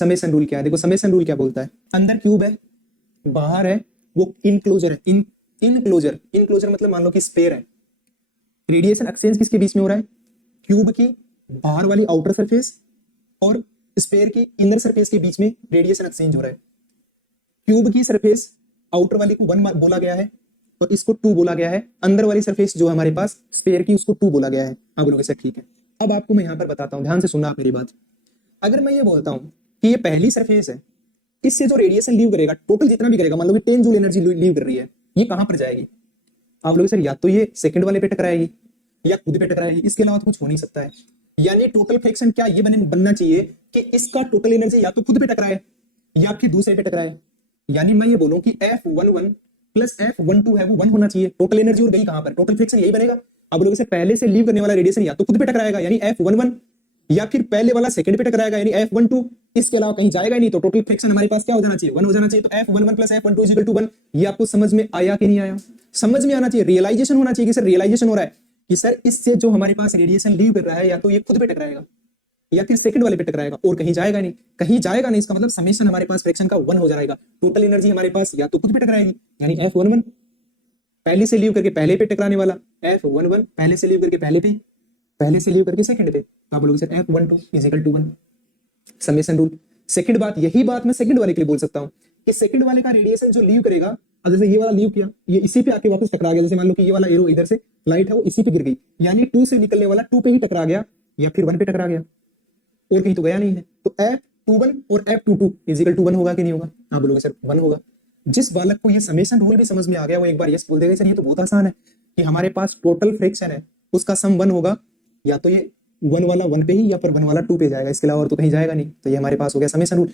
Summation rule क्या है? देखो समेशन रूल क्या बोलता है, अंदर क्यूब है, बाहर है वो इनक्लोजर है। इनक्लोजर मतलब मान लो कि स्पेयर है। रेडिएशन एक्सचेंज किसके बीच में हो रहा है? क्यूब की बाहर वाली आउटर सरफेस और स्पेयर की इनर सरफेस के बीच में रेडिएशन एक्सचेंज हो रहा है। क्यूब की सरफेस आउटर वाली को 1 बोला गया है और इसको 2 बोला गया है। अंदर वाली सरफेस जो हमारे पास स्पेयर की उसको 2 बोला गया है। आप बोलोगे सर ठीक है। अब आपको मैं यहां पर बताता हूं, ध्यान से सुनना आप मेरी बात। अगर मैं ये बोलता हूं कि ये पहली सरफेस है, इससे जो रेडिएशन लीव करेगा टोटल जितना भी करेगा, मान लो कि 10 जूल एनर्जी लीव कर रही है, ये कहां पर जाएगी? आप लोग सर या तो ये सेकंड वाले पे टकराएगी या खुद पे टकराएगी, इसके अलावा तो कुछ हो नहीं सकता है। यानी टोटल फ्रिक्शन क्या ये बनना चाहिए कि इसका टोटल एनर्जी या तो खुद पे टकराए या फिर दूसरे पे टकराए। यानी मैं ये बोलूं कि F11 प्लस F12 है वो 1 होना चाहिए। टोटल एनर्जी और गई कहां पर? टोटल फ्रिक्शन यही बनेगा। अब लोग इसे पहले से लीव करने वाला रेडिएशन या तो खुद पे टकराएगा यानी F11 या फिर पहले वाला सेकंड पे टकराएगा यानी F12, इसके अलावा कहीं जाएगा ही नहीं। तो टोटल फ्रिक्शन हमारे पास क्या हो जाना चाहिए? 1 हो जाना चाहिए। तो F11 plus F12 equal to 1। ये आपको समझ में आया कि नहीं आया? समझ में आना चाहिए, रियलाइजेशन होना चाहिए कि सर रियलाइजेशन हो रहा है कि सर इससे जो हमारे पास रेडिएशन लीव कर रहा है या तो ये खुद पे टकराएगा या फिर सेकंड वाले पे टकराएगा और कहीं जाएगा नहीं। कहीं जाएगा नहीं इसका मतलब समेशन हमारे पास फ्रिक्शन का 1 हो जाएगा। टोटल एनर्जी हमारे पास या तो खुद पे टकराएगी यानी F11 पहले से लीव करके पहले पे टकराने वाला, F11 पहले से लीव करके पहले से लीव करके सेकंड पे। तो आप बोलोगे sir F12 is equal to 1, summation rule. Second बात, यही बात मैं सेकंड वाले के लिए बोल सकता हूं कि सेकंड वाले का रेडिएशन जो लीव करेगा, अब जैसे ये वाला लीव किया, ये इसी पे आके वापस टकरा गया। जैसे मान लो कि ये वाला एरो इधर से लाइट है वो इसी पे गिर गई, यानी 2 से निकलने वाला 2 पे ही टकरा गया या फिर 1 पे टकरा गया और कहीं तो गया नहीं है। तो F21 और F22 इज इक्वल टू 1 होगा कि नहीं होगा? आप बोलोगे सर 1 होगा। जिस बालक को ये समेशन रूल भी समझ में आ गया वो एक बार यस बोल देगा सर ये तो बहुत आसान है कि हमारे पास टोटल फ्रिक्शन है उसका सम 1 होगा, या तो ये 1 वाला 1 पे ही या फिर 1 वाला 2 पे जाएगा, इसके अलावा और तो कहीं जाएगा नहीं। तो ये हमारे पास हो गया समेशन रूल।